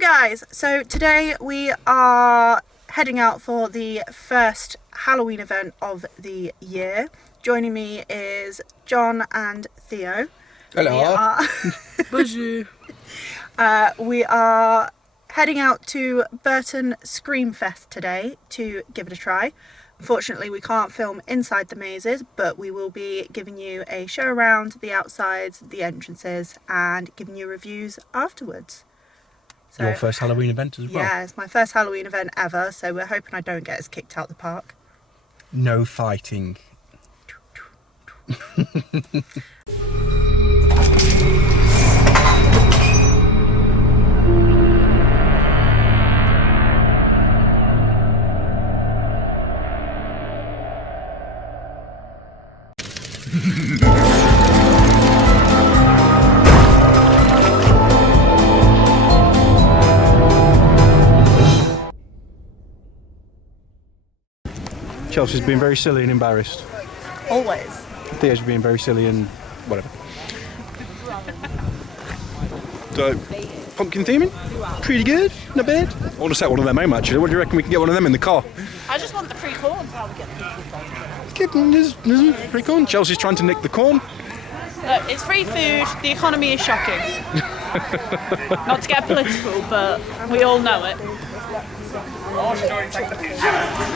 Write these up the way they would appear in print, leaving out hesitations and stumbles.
Hello guys, so today we are heading out for the first Halloween event of the year. Joining me is John and Theo. Hello. Bonjour. We are heading out to Burton Screamfest today to give it a try. Unfortunately, we can't film inside the mazes, but we will be giving you a show around the outsides, the entrances, and giving you reviews afterwards. So, your first Halloween event as well? Yeah, it's my first Halloween event ever, so we're hoping I don't get us kicked out the park. No fighting. Chelsea's being very silly and embarrassed. Always. Theo's being very silly and whatever. So, pumpkin theming? Pretty good, not bad. I want to set one of them home actually. What do you reckon we can get one of them in the car? I just want the free corn. There's free corn. Chelsea's trying to nick the corn. Look, it's free food, the economy is shocking. Not to get political, but we all know it.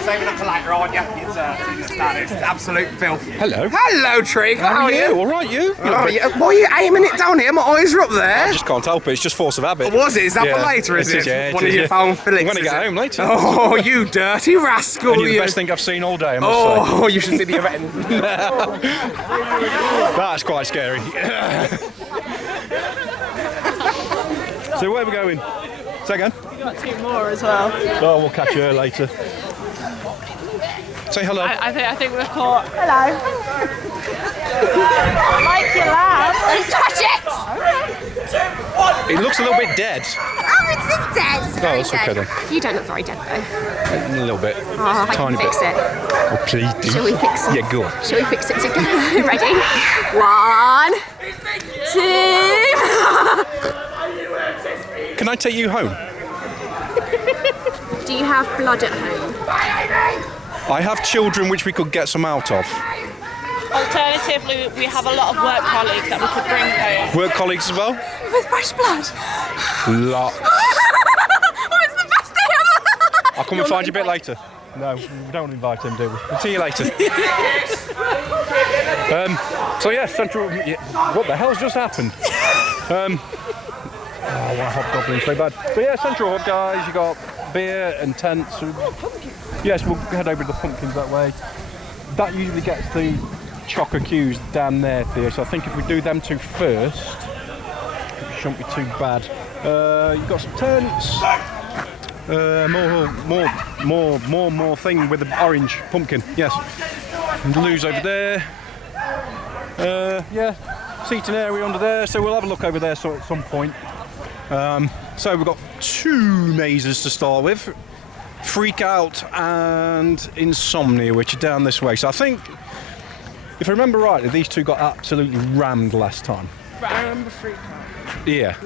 Saving up for later, aren't you? It's absolute filth. Hello. Hello, Trig. How are you? All right, you? Oh, yeah. Why are you aiming it down here? My eyes are up there. I just can't help it. It's just force of habit. Was it? Is that for later, is it? Yeah, One of your phone fillings. I'm going to get home later. Oh, you dirty rascal. And you're the you. best thing I've seen all day, I must Oh, you should see the event. say. That's quite scary. So where are we going? Say again? We've got two more as well. Oh, we'll catch you later. Say hello. I think we've caught. Hello. I like your laugh. Touch it! It looks a little bit dead. Oh, it's just dead. It's very that's okay dead. You don't look very dead though. A little bit. Oh, I Tiny can fix bit. it. Oh, please do. Shall we fix it? Yeah, go on. Shall we fix it together? Ready? 1, 2. Can I take you home? Do you have blood at home? I have children which we could get some out of. Alternatively, we have a lot of work colleagues that we could bring home. Work colleagues as well? With fresh blood? Lot. Oh, it's the best day ever! I'll come and find you a bit later. No, we don't invite him, do we? We'll see you later. So yeah, Central... Yeah, what the hell's just happened? Oh, what a hobgoblin, so bad. But yeah, Central Hub, guys, you got beer and tents. Yes, we'll head over to the pumpkins that way. That usually gets the chocker queues down there, Theo, so I think if we do them two first, it shouldn't be too bad. You've got some tents. More thing with the orange pumpkin, yes. And Lou's over there. Yeah, seating area under there, so we'll have a look over there at some point. So we've got two mazes to start with. Freak Out and Insomnia, which are down this way. So I think, if I remember rightly, these two got absolutely rammed last time. Right, I remember Freak Out. Yeah.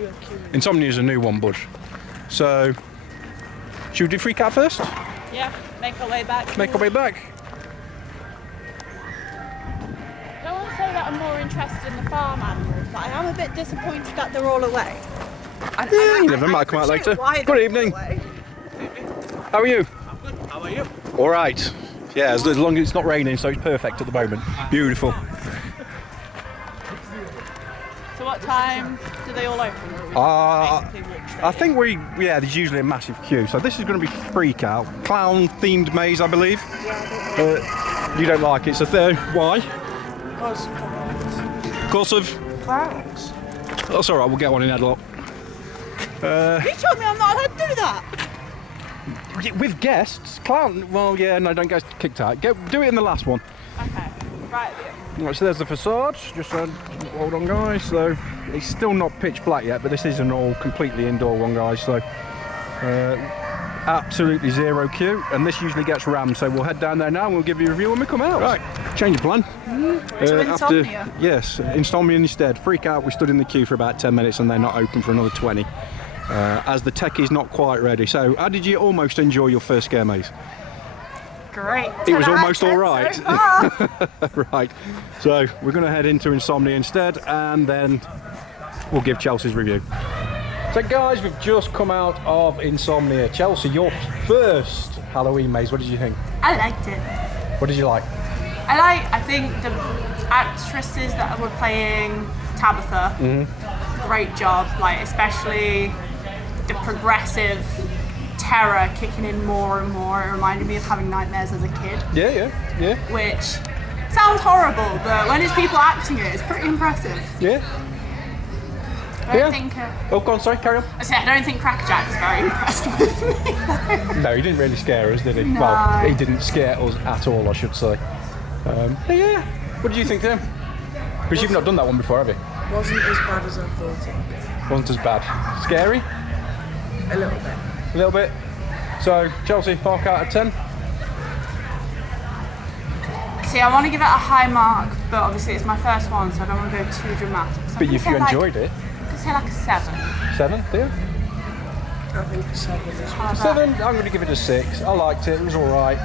Insomnia is a new one, bud. So, should we do Freak Out first? Yeah, make our way back. Make our way back. I want to say that I'm more interested in the farm animals, but I am a bit disappointed that they're all away. Yeah, you never might come out later. Good evening. How are you? I'm good. How are you? All right. Yeah, as long as it's not raining, so it's perfect at the moment. Beautiful. So what time do they all open? I think there's usually a massive queue. So this is going to be Freak Out, clown-themed maze, I believe. You don't like it, so why? Because of Clowns. That's all right. We'll get one in Adlot. You told me I'm not allowed to do that. With guests, clown. Well, yeah, no, don't get kicked out. Do it in the last one. Okay. Right. Right, so there's the facade. Just hold on, guys. So it's still not pitch black yet, but this is an all completely indoor one, guys. So absolutely zero queue, and this usually gets rammed. So we'll head down there now, and we'll give you a review when we come out. Right, change of plan. To Insomnia. Yes, Insomnia instead. Freak Out. We stood in the queue for about 10 minutes, and they're not open for another 20. as the techie's not quite ready. So how did you almost enjoy your first scare maze? Great. It was 10 out of almost 10 all right. so far. Right, so we're going to head into Insomnia instead, and then we'll give Chelsea's review. So guys, we've just come out of Insomnia. Chelsea, your first Halloween maze, what did you think? I liked it. What did you like? I think the actresses that were playing Tabitha, great job, like especially the progressive terror kicking in more and more. It reminded me of having nightmares as a kid. Yeah. Which sounds horrible, but when it's people acting it, it's pretty impressive. Yeah. I don't think. Oh, go on, sorry, carry on. I don't think Crackerjack is very impressed with me. No, he didn't really scare us, did he? No. Well, he didn't scare us at all, I should say. But yeah, what did you think, Tim? Because you've not done that one before, have you? Wasn't as bad as I thought it would be. Wasn't as bad. Scary? A little bit. A little bit. So, Chelsea, mark out of 10? See, I want to give it a high mark, but obviously it's my first one, so I don't want to go too dramatic. So But if you enjoyed it, I could say like a 7. 7, dear? I think a 7 is one. 7, I'm going to give it a 6. I liked it, it was alright.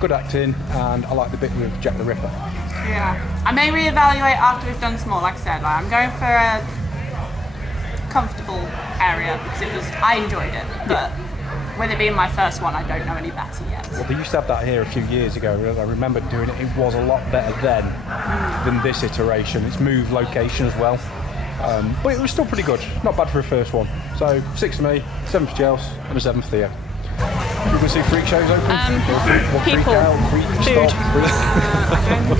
Good acting, and I liked the bit with Jack the Ripper. Yeah. I may reevaluate after we've done some more, like I said. Like, I'm going for a comfortable area because I enjoyed it, but with it being my first one, I don't know any better yet. Well, they used to have that here a few years ago. I remember doing it. It was a lot better then than this iteration. It's moved location as well. But it was still pretty good. Not bad for a first one. So 6 for me, 7 for Chelsea, and a 7 for Theo. You can see freak shows open? People. Freak out, freak Food. stop.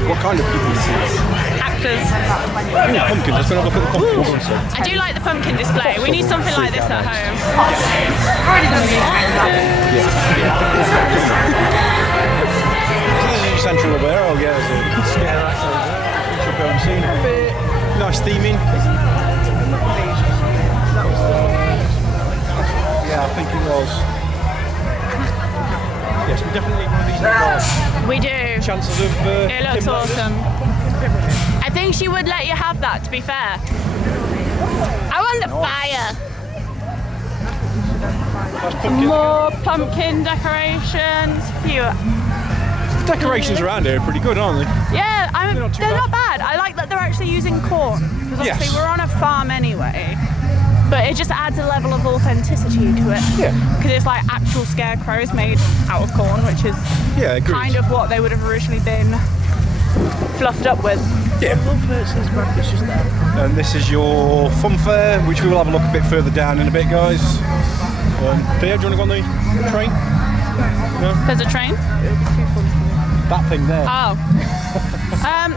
What kind of people you see? Actors. Pumpkins. Let's go and have a look at the pumpkins. I do like the pumpkin display. We need something like this at home. This is Central Aware. Oh yeah, there's a scare act over there. We should go and see it a bit. Nice theming. Yeah, I think it was. Yes, we definitely need one of these in the car. We do. Chances of. It looks Tim awesome. I think she would let you have that, to be fair. I want the fire. That's pumpkin. More pumpkin decorations. Fewer. The decorations around here are pretty good, aren't they? Yeah, They're not too they're bad. not bad. I like that they're actually using corn. Because obviously Yes. we're on a farm anyway. But it just adds a level of authenticity to it. Yeah. Because it's like actual scarecrows made out of corn, which is Yeah, agreed. kind of what they would have originally been fluffed up with. Yeah. And this is your fun fair, which we will have a look a bit further down in a bit, guys. Theo, do you want to go on the train? No? There's a train? That thing there. Oh.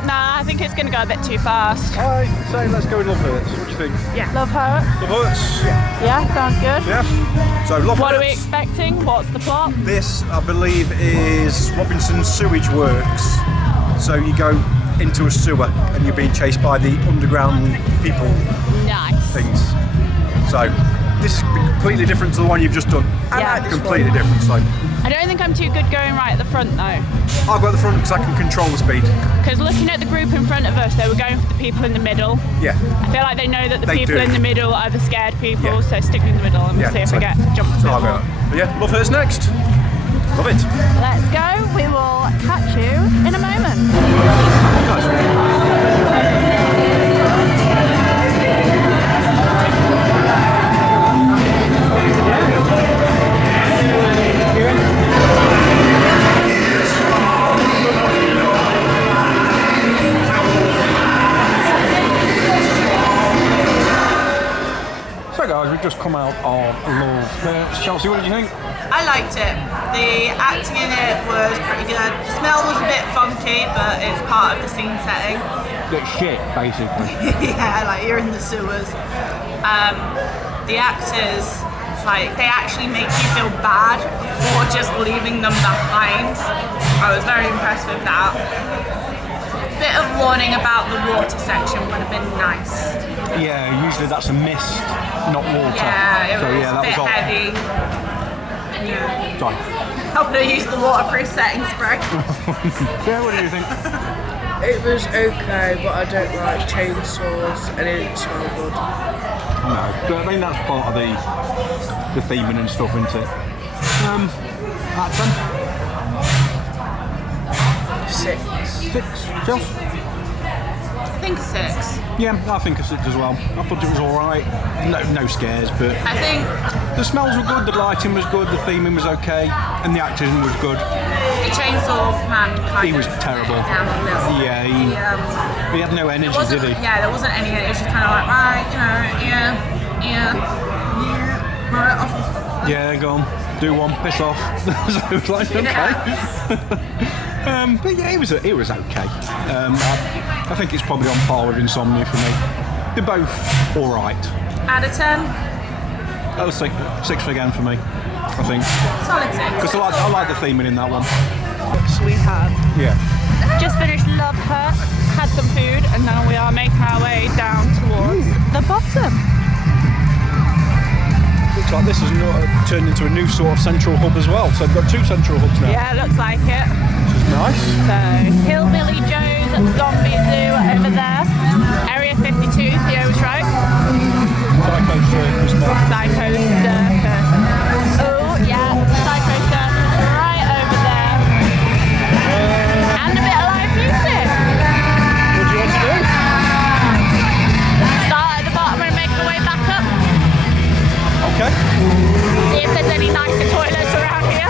Nah, I think it's going to go a bit too fast. I say let's go in Love Hurts. What do you think? Yeah. Love Hurt? Love Hurts? Yeah, sounds good. Yeah. So Love What are we Hurts. expecting? What's the plot? This, I believe, is Robinson Sewage Works. So you go into a sewer and you're being chased by the underground people Nice. things. So this is completely different to the one you've just done. Yeah. Completely different. So I don't think I'm too good going right at the front though. I'll go at the front because I can control the speed. Because looking at the group in front of us, they were going for the people in the middle. Yeah. I feel like they know that the They people do. in the middle are the scared people, Yeah. so stick in the middle and we'll Yeah, see if so- we get jumped a So bit I'll more. go. But yeah, Love Hurts next. Love it. Let's go. We will catch you in a moment. So guys, we've just come out of Love Hurts. Chelsea, what did you think? I liked it. The acting in it was pretty good. The smell was a bit funky, but it's part of the scene setting. Get shit, basically. Yeah, like you're in the sewers. The actors, like, they actually make you feel bad for just leaving them behind. I was very impressed with that. Bit of warning about the water section would have been nice. Yeah, usually that's a mist, not water. Yeah, it so, was yeah, a that bit was odd. heavy. Yeah. Sorry. I would have used the waterproof setting spray. Yeah, what do you think? It was okay, but I don't like chainsaws and it didn't smell good. No, but I think that's part of the theming and stuff, isn't it? Out of 6. 10? 6? Jill? I think a 6. Yeah, I think a 6 as well. I thought it was alright. No scares, but I think the smells were good, the lighting was good, the theming was okay, and the acting was good. the chainsaw man kind He was of terrible. down a little. Yeah, he had no energy, There did he? wasn't- Yeah, there wasn't any. It was just kind of like, right, right off. Yeah, go on, do one, piss off. So it was like, okay. But yeah, it was okay. I think it's probably on par with Insomnia for me. They're both all right. Out of 10, That was 6 again for me, I think. solid 6. Because I like the theming in that one. We have Yeah. Just finished Love Hut, had some food, and now we are making our way down towards the bottom. Looks like this has turned into a new sort of central hub as well. So they've got 2 central hubs now, Yeah, looks like it. which is nice. So, Hillbilly Joe's Zombie Zoo over there. Area 52, Theo's right. Psycho Circus now. Psycho Circus. Oh, yeah, Psycho Circus right over there. And a bit of live music. What do you want to do? Start at the bottom and make our way back up. Okay. See if there's any nicer toilets around here.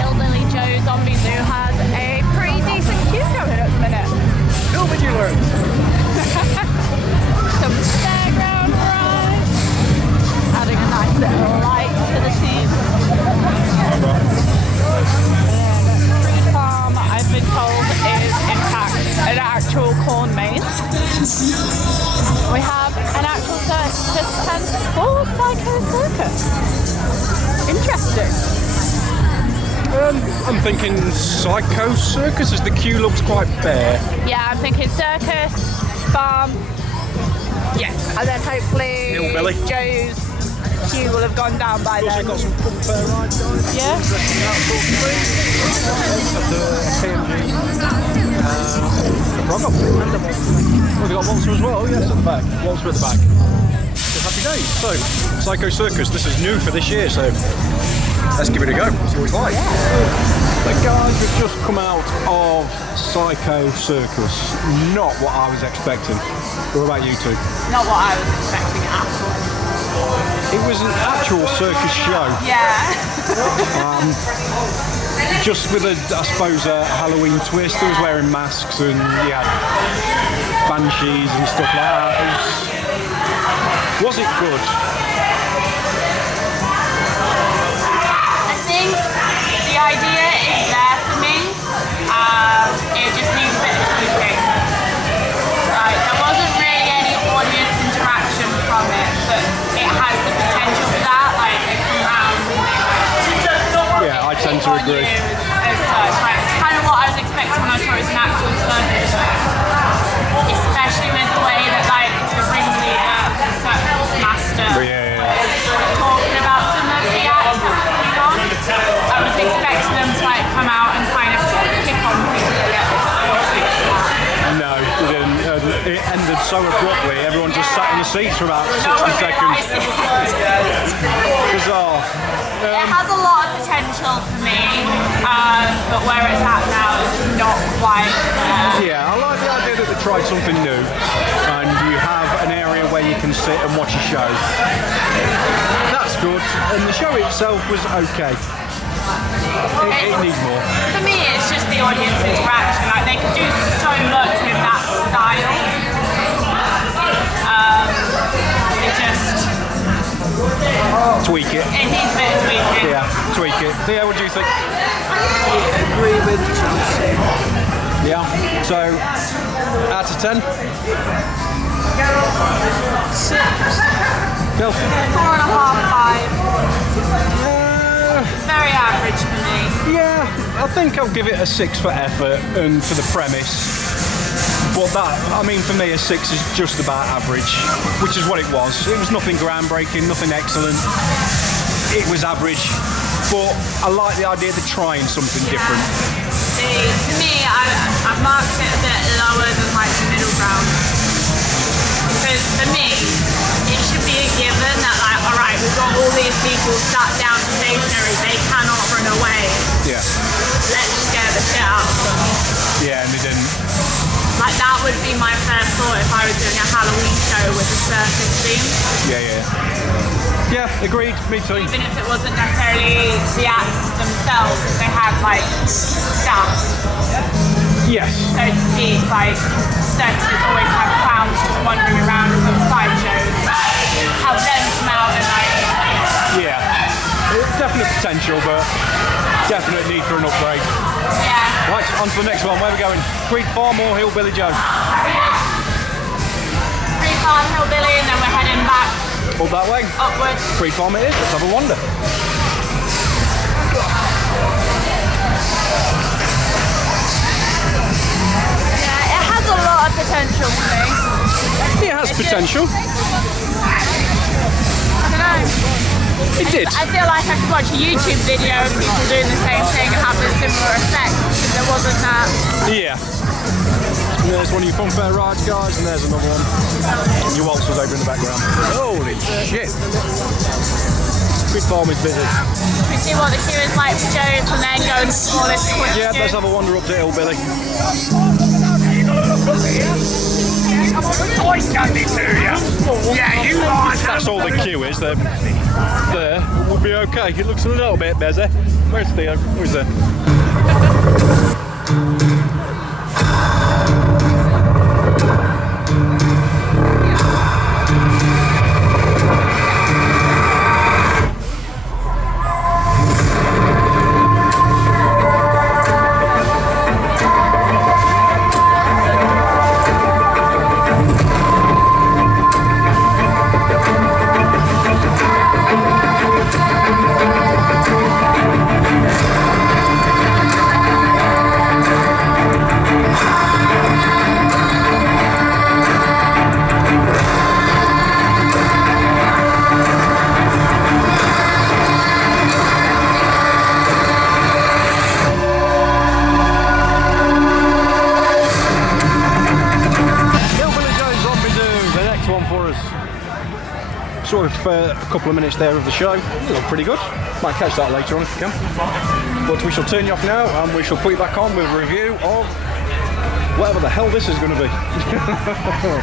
Hillbilly Joe Zombie Zoo has a pretty decent queue going at the minute. Some fairground rides. Adding a nice little light to the scene. And Tree Farm, I've been told, is in fact an actual corn maze. We have an actual participant for Psycho Circus. Interesting. I'm thinking Psycho Circus as the queue looks quite bare. Yeah, I'm thinking Circus, Farm, yes, and then hopefully Hillbilly. Joe's queue will have gone down by Also then. got some fun fair rides, guys. Yeah. Interesting that sort of thing. At the PMG. The Frog Up. We've got Waltzer as well. Oh, yes, at the back. Waltzer at the back. So happy days. So, Psycho Circus. This is new for this year, so let's give it a go. See what it's like. So guys, we've just come out of Psycho Circus. Not what I was expecting. What about you two? Not what I was expecting at all. It was an actual circus show. Yeah. Just with I suppose, a Halloween twist. They was wearing masks and you had banshees and stuff like that. Was it good? I think the idea is there for me. It just needs a bit of tweaking. Like, there wasn't really any audience interaction from it, but it has the potential for that. Like, they come around and they Yeah, I tend to on agree. you as such. Like, it's kind of what I was expecting when I saw it as an actual circus show. Especially with the way that, like, the ringleader, the circus master, is talking about some of the acts that were going on. I was expecting them to, like, come out and kind of pick on people a little bit. No, it didn't. It ended so abruptly. Everyone just sat in the seats for about 60 seconds. Bizarre. It has a lot of potential for me, but where it's at now is not quite there. Yeah, I like the idea that they tried something new and you have an area where you can sit and watch a show. That's good. And the show itself was okay. It needs more. For me, it's just the audience interaction. Like, they could do so much with that style. It just Tweak it. it needs a bit of tweaking. Yeah, tweak it. Theo, what do you think? Agree with Chelsea. Yeah. So, out of 10? 6. Chelsea? 4.5, 5. Very average for me. really. Yeah, I think I'll give it a 6 for effort and for the premise. But that, I mean, for me, a 6 is just about average, which is what it was. It was nothing groundbreaking, nothing excellent. It was average, but I like the idea of trying something different. See, to me, I've marked it a bit lower than like the middle ground. Because for me, it should be a given that like, alright, we've got all these people sat down stationary, they cannot run away. Yeah. Let's scare the shit out of them. Yeah, and they didn't. Like that would be my first thought if I was doing a Halloween show with a circus theme. Yeah, agreed, me too. Even if it wasn't necessarily the acts themselves, if they had like staff, Yes. so to speak, like circuses always have clowns just wandering around as little sideshows. Have them come out and like... Yeah. Definite potential, but definite need for an upgrade. Yeah. Right, on to the next one. Where are we going? Creek Farm or Hillbilly Joe? Creek Farm, Hillbilly, and then we're heading back Up that way? upwards. Creek Farm it is. Let's have a wander. Yeah, it has a lot of potential for me. It has potential. I don't know. It did. I feel like I could watch a YouTube video of people doing the same thing and have a similar effect because there wasn't that. Yeah. And there's one of your funfair rides, guys, and there's another one. And your waltzers over in the background. Holy shit. Creek Farm is busy. We see what the queue is like for Joe's and then go and explore this quick Yeah, queue. let's have a wander up to Hillbilly. I done it to you. Yeah, you are. That's all the queue is. There will be okay. It looks a little bit busy. Where's Theo? Who's there? Sort of a couple of minutes there of the show. It looked pretty good. Might catch that later on if you can. But we shall turn you off now and we shall put you back on with a review of whatever the hell this is going to be.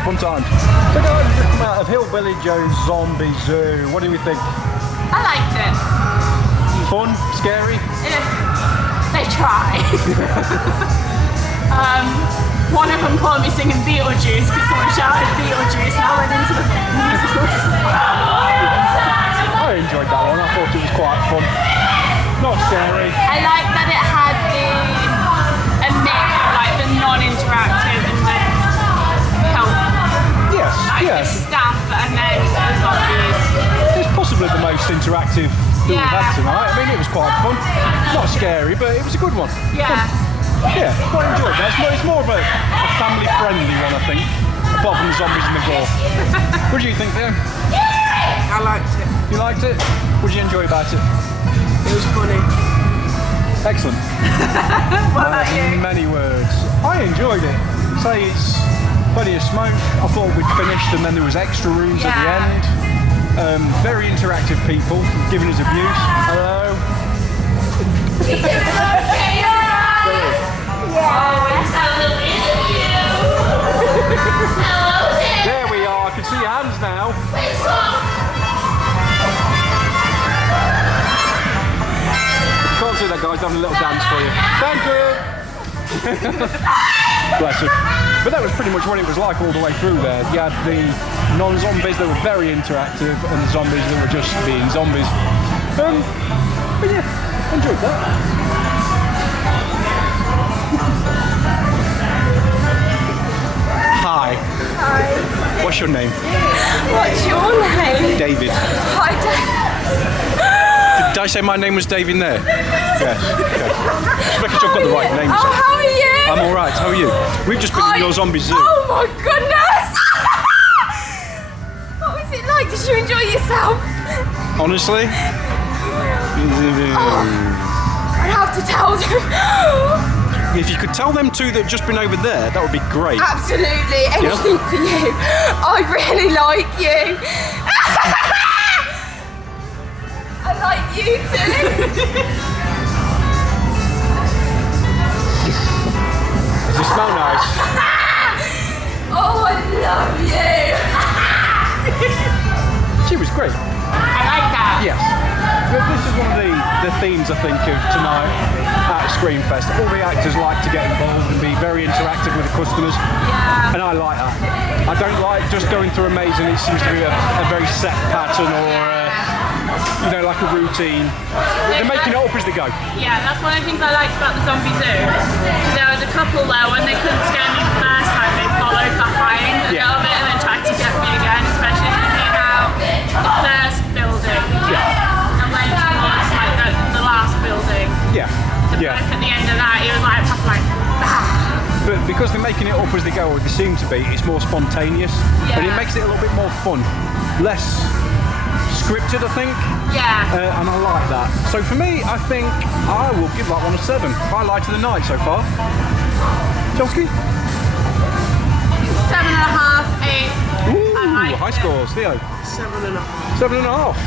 Fun times. So guys, we've come out of Hillbilly Joe's Zombie Zoo. What do we think? I liked it. Fun? Scary? They try. One of them called me singing Beetlejuice because someone shouted Beetlejuice and I went into the musicals. I enjoyed that one. I thought it was quite fun. Not scary. I like that it had a mix of like the non-interactive and the help. Yes, Like yes. the staff and then the zombies. It's possibly the most interactive that we've had Yeah. tonight. I mean, it was quite fun. Not scary, but it was a good one. Yeah. Yeah, quite enjoyed that. It's more of a family-friendly one, I think, apart from the zombies and the gore. What do you think, Theo? I liked it. You liked it? What did you enjoy about it? It was funny. Excellent. What about you? Many words. I enjoyed it. Say it's plenty of smoke. I thought we'd finished and then there was extra rooms at the end. Very interactive people giving us abuse. Hello. There we are, I can see your hands now. You can't see that guy's having a little dance for you. Thank you! Bless him. But that was pretty much what it was like all the way through there. You had the non-zombies that were very interactive and the zombies that were just being zombies. But yeah, enjoyed that. Hi. Hi. What's your name? What's your name? David. Hi, David. Did Did I say my name was Dave in there? Yes. Okay. Just making sure I've got the right name. Oh, how are you? I'm all right. How are you? We've just been in your zombie zoo. Oh my goodness! What was it like? Did you enjoy yourself? Honestly? I'd have to tell them. If you could tell them two that have just been over there, that would be great. Absolutely, anything for you. I really like you. I like you too. Does it smell nice? Oh, I love you. She was great. I like that. Yes. But this is one of the themes, I think, of tonight at Screamfest. All the actors like to get involved and be very interactive with the customers. Yeah. And I like that. I don't like just going through a maze and it seems to be a very set pattern or, like a routine. They're making it up as they go. Yeah, that's one of the things I liked about the zombie zoo. There was a couple there, when they couldn't scare me the first time, they followed behind a little bit and then tried to get me again, especially as we came out the first building. And went towards like the last building. Yeah. The bloke at the end of that, he was like, But because they're making it up as they go, or they seem to be, it's more spontaneous. And it makes it a little bit more fun. Less scripted, I think. Yeah. And I like that. So for me, I think I will give that one a 7. Highlight of the night so far. Chelsea? 7.5, 8. Ooh, high scores. Theo? 7.5. 7.5.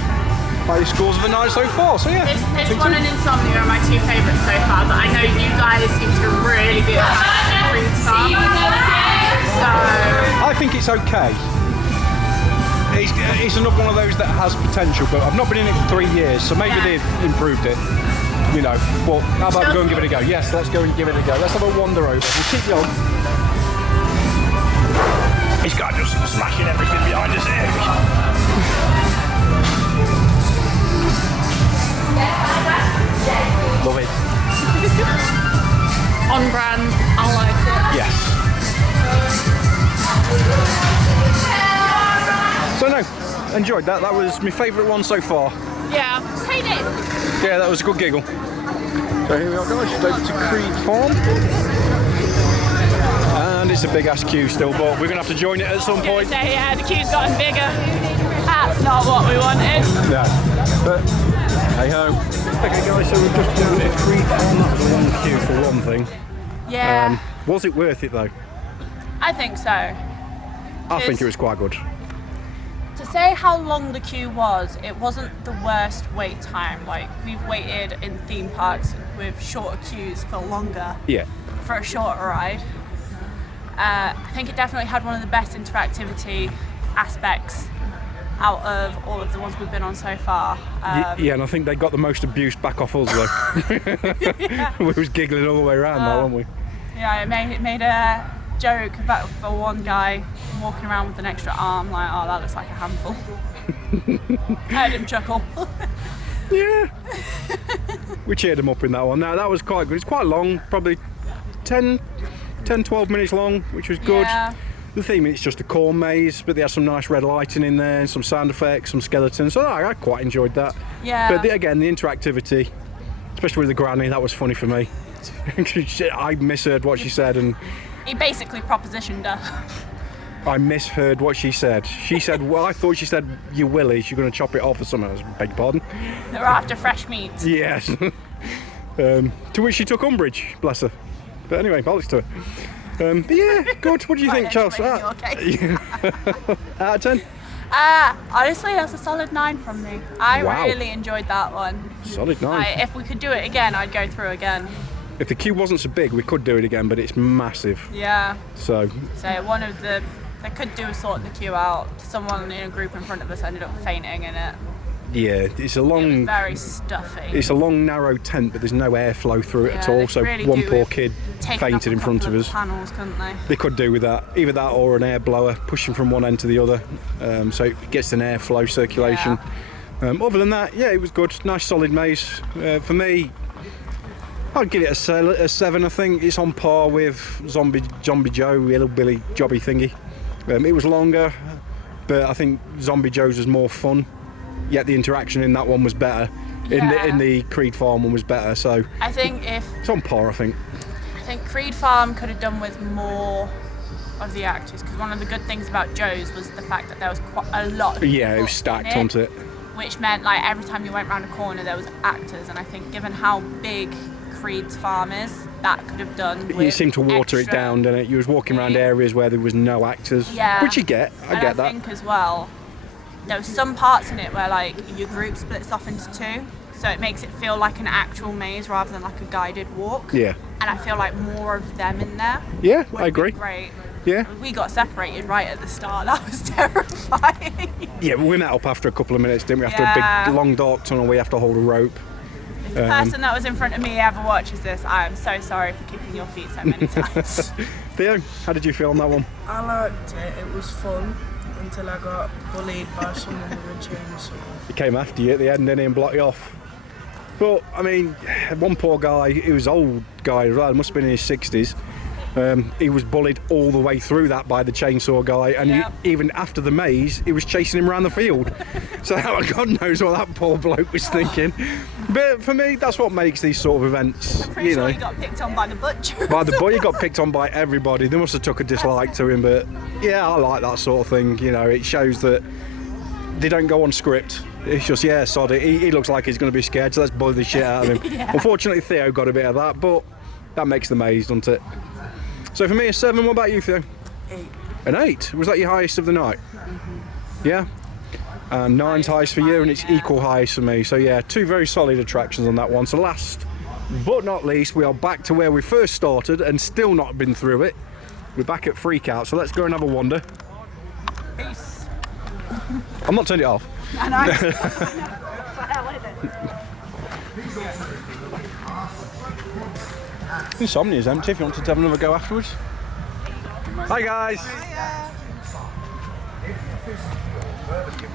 High scores of the night so far. So yeah. This one and Insomnia are my two favourites so far, but I know you guys seem to really be a fan of stuff. So I think it's okay. It's another one of those that has potential, but I've not been in it for 3 years, so maybe they've improved it. But how about we go and give it a go? Yes, let's go and give it a go. Let's have a wander over. We'll keep going. This guy just smashing everything behind us here. Love it. on brand, I like it. Yes. So no, enjoyed that. That was my favourite one so far. Yeah. Hate it. Yeah, that was a good giggle. So here we are, guys, just over to Creed Farm. And it's a big ass queue still, but we're going to have to join it at some point. Yeah, the queue's gotten bigger. That's not what we wanted. No, but hey ho. Okay guys, so we've just done it. Creed Farm, that was a long queue for one thing. Yeah. Was it worth it though? I think so. I think it was quite good. To say how long the queue was, it wasn't the worst wait time. Like, we've waited in theme parks with shorter queues for longer. Yeah. For a shorter ride. I think it definitely had one of the best interactivity aspects out of all of the ones we've been on so far. Yeah, and I think they got the most abuse back off us though. We was giggling all the way around that, weren't we? Yeah, it made a joke about the one guy walking around with an extra arm, like, oh, that looks like a handful. I heard him chuckle. Yeah. We cheered him up in that one. Now that was quite good. It's quite long, probably 10, 12 minutes long, which was good. Yeah. The theme is just a corn maze, but they had some nice red lighting in there and some sound effects, some skeletons, so I quite enjoyed that. Yeah. But again, the interactivity, especially with the granny, that was funny for me. I misheard what she said and He basically propositioned her. I misheard what she said. She said, well, I thought she said, you willy, she's going to chop it off or something. I beg your pardon. They were after fresh meat. Yes. To which she took umbrage, bless her. But anyway, bollocks to her. But yeah, good. What do you think, Charles? Out Out of 10? Honestly, that's a solid 9 from me. I Wow. really enjoyed that one. Solid 9. If we could do it again, I'd go through again. If the queue wasn't so big, we could do it again, but it's massive. Yeah. So, So they could do sort the queue out. Someone in a group in front of us ended up fainting in it. yeah, it's a It long, was very stuffy. it's a long, narrow tent, but there's no airflow through it at all. they So really one do poor with kid taking fainted up in a front of couple us. Panels, couldn't they? They could do with that, either that or an air blower pushing from one end to the other, so it gets an airflow circulation. Other than that, yeah, it was good. Nice solid maze. For me, I'd give it a 7. I think it's on par with Zombie Joe, Hillbilly Jobby thingy. It was longer, but I think Zombie Joe's was more fun. Yet the interaction in that one was better. in the Creed Farm one was better. So I think it's on par, I think. Creed Farm could have done with more of the actors, because one of the good things about Joe's was the fact that there was quite a lot of people Yeah, it was stacked in onto it. which meant like every time you went round a corner there was actors, and I think given how big Creed's farm is, that could have done with You seemed to water it extra- down, didn't it? You was walking around areas where there was no actors, Yeah. which you get. I And get I that. think as well, there was some parts in it where like your group splits off into two, so it makes it feel like an actual maze rather than like a guided walk. Yeah. And I feel like more of them in there. Yeah, would I be agree. Great. Yeah. We got separated right at the start. That was terrifying. Yeah, but we met up after a couple of minutes, didn't we? After a Yeah. big, long, dark tunnel, we have to hold a rope. If the person that was in front of me ever watches this, I am so sorry for kicking your feet so many times. Theo, how did you feel on that one? I liked it. It was fun until I got bullied by someone with a chainsaw. He came after you at the end, didn't he, and blocked you off. But, I mean, one poor guy, he was an old guy as well, he must have been in his 60s. He was bullied all the way through that by the chainsaw guy, and Yeah. even after the maze, he was chasing him around the field. So God knows what that poor bloke was thinking. But for me, that's what makes these sort of events, Pretty you sure know. he got picked on by the butcher. By the boy, he got picked on by everybody. They must have took a dislike to him, but yeah, I like that sort of thing. You know, it shows that they don't go on script. It's just, yeah, sod it. He looks like he's going to be scared, so let's bully the shit out of him. Yeah. Unfortunately, Theo got a bit of that, but that makes the maze, doesn't it? So for me, a 7. What about you, Theo? 8. An 8. Was that your highest of the night? Yeah. And 9's highest for you, and it's equal highest for me. So yeah, 2 very solid attractions on that one. So last but not least, we are back to where we first started and still not been through it. We're back at Freak Out, so let's go and have a wander. Peace. I'm not turning it off. I know. Insomnia is empty if you wanted to have another go afterwards. Hi guys!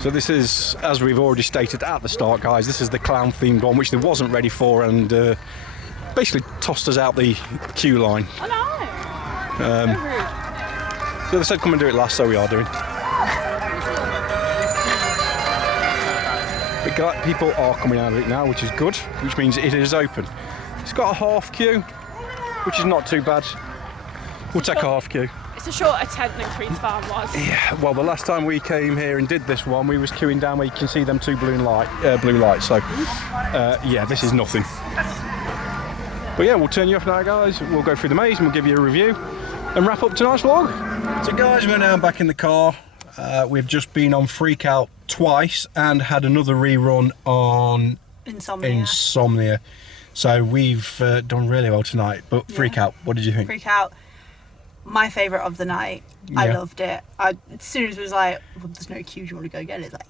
So this is, as we've already stated at the start, guys, this is the clown themed one, which they wasn't ready for, and basically tossed us out the queue line. Oh no. So rude. So they said come and do it last, so we are doing. But people are coming out of it now, which is good, which means it is open. It's got a half queue, which is not too bad. We'll take a half queue. It's a shorter tent than Creed's farm was. Yeah, well, the last time we came here and did this one, we was queuing down where you can see them 2 blue lights. So, yeah, this is nothing. But yeah, we'll turn you off now, guys. We'll go through the maze and we'll give you a review and wrap up tonight's vlog. So, guys, we're now back in the car. We've just been on Freak Out twice and had another rerun on Insomnia. So we've done really well tonight. But Freak Out, what did you think? Freak Out, my favourite of the night. I Yeah. loved it. As soon as it was like, well, there's no queue, do you want to go get it? It's like,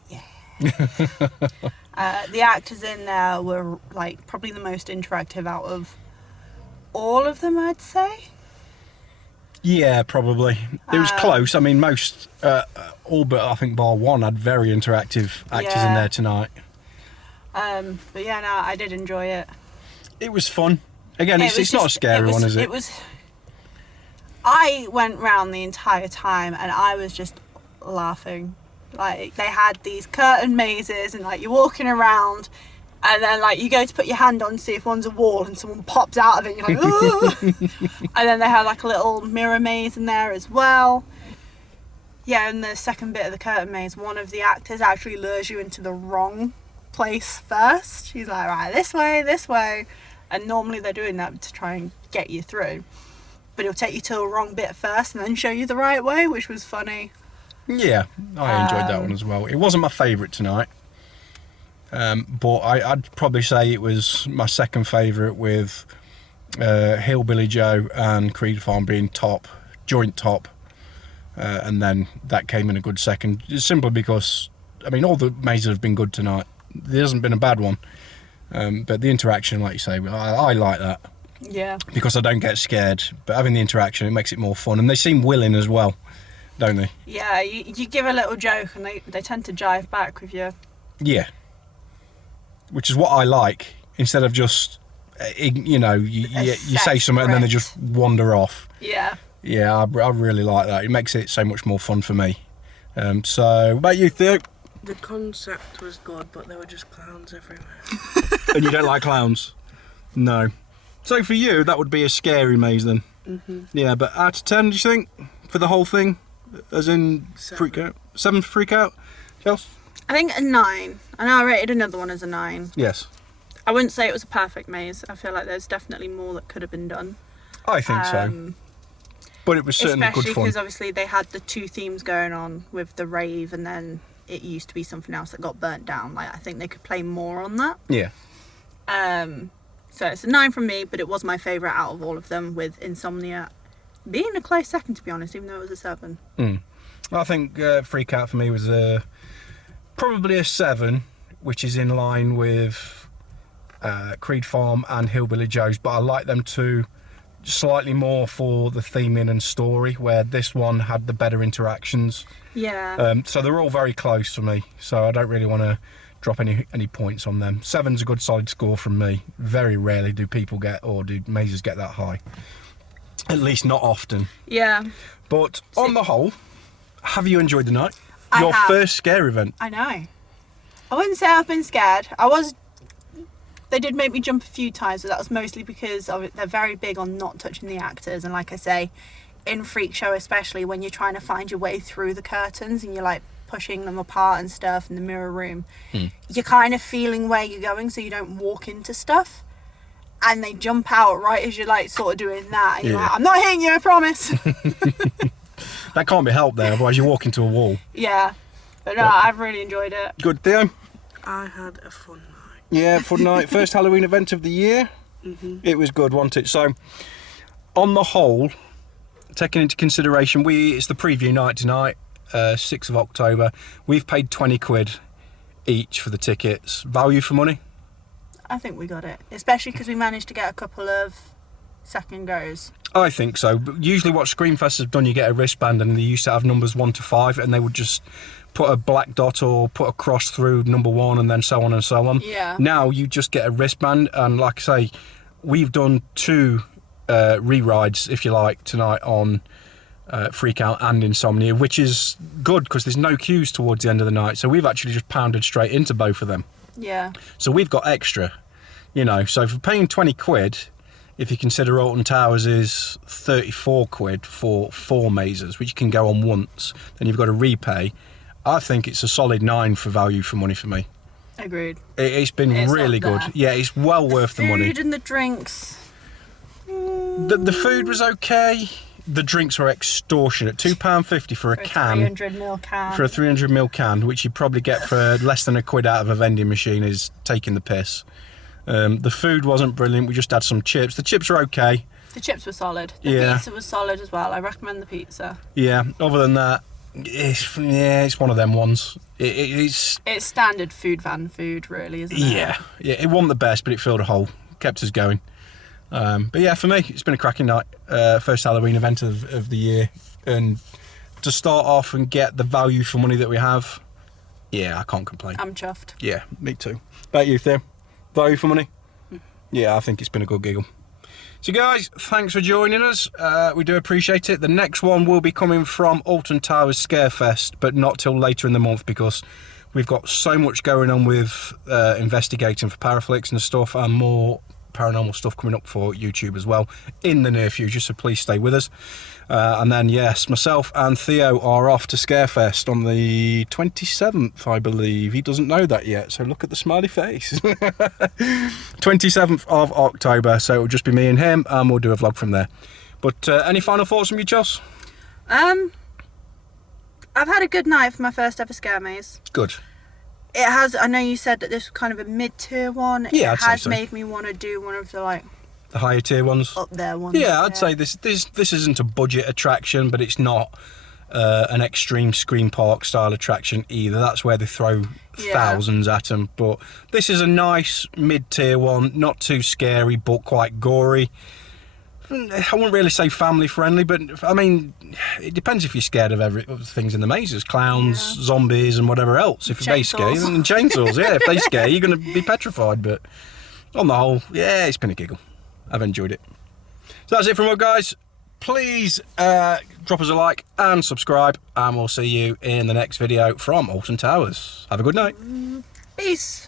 yeah. The actors in there were like probably the most interactive out of all of them, I'd say. Yeah, probably. It was close. I mean, most, all but I think bar one had very interactive actors in Yeah. there tonight. But yeah, no, I did enjoy it. It was fun. Again, It was it's not a just- scary one, is it? It was. I went round the entire time and I was just laughing. Like, they had these curtain mazes and like you're walking around and then like you go to put your hand on to see if one's a wall and someone pops out of it and you're like, ooh. And then they had like a little mirror maze in there as well. Yeah, in the second bit of the curtain maze, one of the actors actually lures you into the wrong place first. She's like, right, this way. And normally they're doing that to try and get you through. But he'll take you to the wrong bit first and then show you the right way, which was funny. Yeah, I enjoyed that one as well. It wasn't my favourite tonight. But I'd probably say it was my second favourite, with Hillbilly Joe and Creed Farm being joint top. And then that came in a good second, simply because, I mean, all the mazes have been good tonight. There hasn't been a bad one. But the interaction, like you say, I like that. Yeah. Because I don't get scared, but having the interaction, it makes it more fun. And they seem willing as well, don't they? Yeah, you give a little joke and they tend to jive back with you. Yeah. Which is what I like, instead of just, you know, you say something and then they just wander off. Yeah. Yeah, I really like that. It makes it so much more fun for me. So, what about you, Theo? The concept was good, but there were just clowns everywhere. And you don't like clowns? No. So for you, that would be a scary maze then? Yeah, but out of 10, do you think? For the whole thing? As in 7. freak out? 7 for freak out? Chelsea? I think a 9. I know I rated another one as a 9. Yes. I wouldn't say it was a perfect maze. I feel like there's definitely more that could have been done. I think so. But it was certainly good Especially fun. because obviously they had the 2 themes going on with the rave, and then it used to be something else that got burnt down. Like, I think they could play more on that. Yeah. So it's a 9 from me, but it was my favourite out of all of them, with Insomnia being a close second, to be honest, even though it was a 7. I think freak out for me was probably a 7, which is in line with Creed Farm and Hillbilly Joe's, but I like them two slightly more for the theming and story, where this one had the better interactions. Yeah. So they're all very close for me, so I don't really want to drop any points on them. 7's a good solid score from me. Very rarely do people get, or do mazes get that high. At least not often. Yeah. But on the whole, have you enjoyed the night? I Your have. first scare event. I know. I wouldn't say I've been scared. They did make me jump a few times, but that was mostly because they're very big on not touching the actors. And like I say, in Freak Show especially, when you're trying to find your way through the curtains and you're like pushing them apart and stuff in the mirror room, you're kind of feeling where you're going so you don't walk into stuff. And they jump out right as you're like sort of doing that. And you're like, I'm not hitting you, I promise. That can't be helped there, otherwise you walk into a wall. Yeah. But no, I've really enjoyed it. Good, Theo? I had a fun night. Yeah, fun night. First Halloween event of the year. It was good, wasn't it? So, on the whole, taking into consideration, it's the preview night tonight, 6th of October. We've paid 20 quid each for the tickets. Value for money? I think we got it. Especially because we managed to get a couple of second goes. I think so. But usually what Screamfest has done, you get a wristband and they used to have numbers 1 to 5 and they would just put a black dot or put a cross through number 1 and then so on and so on. Yeah. Now you just get a wristband, and like I say, we've done 2 re-rides, if you like, tonight on Freak Out and Insomnia, which is good because there's no queues towards the end of the night. So we've actually just pounded straight into both of them. Yeah. So we've got extra, you know. So for paying 20 quid, if you consider Alton Towers is 34 quid for 4 mazes, which you can go on once, then you've got to repay. I think it's a solid 9 for value for money for me. Agreed. It's been really good. Yeah, it's well worth the money. Food and the drinks. The food was okay. The drinks were extortionate. £2.50 for a can. 300ml can. For a 300ml can, which you probably get for less than a quid out of a vending machine, is taking the piss. The food wasn't brilliant. We just had some chips. The chips were okay. The chips were solid. The pizza was solid as well. I recommend the pizza. Yeah. Other than that, it's one of them ones. It's standard food van food, really, isn't it? Yeah. It wasn't the best, but it filled a hole. Kept us going. But yeah, for me, it's been a cracking night. First Halloween event of the year, and to start off and get the value for money that we have, yeah, I can't complain. I'm chuffed. Yeah, me too. About you, Theo? Value for money? Yeah, I think it's been a good giggle. So guys, thanks for joining us. We do appreciate it. The next one will be coming from Alton Towers Scarefest, but not till later in the month because we've got so much going on with investigating for Paraflix and stuff, and more paranormal stuff coming up for YouTube as well in the near future, so please stay with us. And then yes, myself and Theo are off to Scarefest on the 27th, I believe. He doesn't know that yet, so look at the smiley face. 27th of October, so it'll just be me and him, and we'll do a vlog from there. But any final thoughts from you, Chels? I've had a good night for my first ever scare maze. Good. It has. I know you said that this was kind of a mid-tier one. Yeah, it I'd say has so. made me want to do one of the The higher tier ones? up there ones. Yeah, I'd say this isn't a budget attraction, but it's not an extreme Scream Park style attraction either. That's where they throw thousands at them. But this is a nice mid-tier one, not too scary, but quite gory. I wouldn't really say family friendly, but I mean, it depends if you're scared of things in the mazes, clowns, zombies, and whatever else. If they scare you, then chainsaws. Yeah, if they scare you, you're going to be petrified. But on the whole, yeah, it's been a giggle. I've enjoyed it. So that's it from us, guys. Please drop us a like and subscribe, and we'll see you in the next video from Alton Towers. Have a good night. Peace.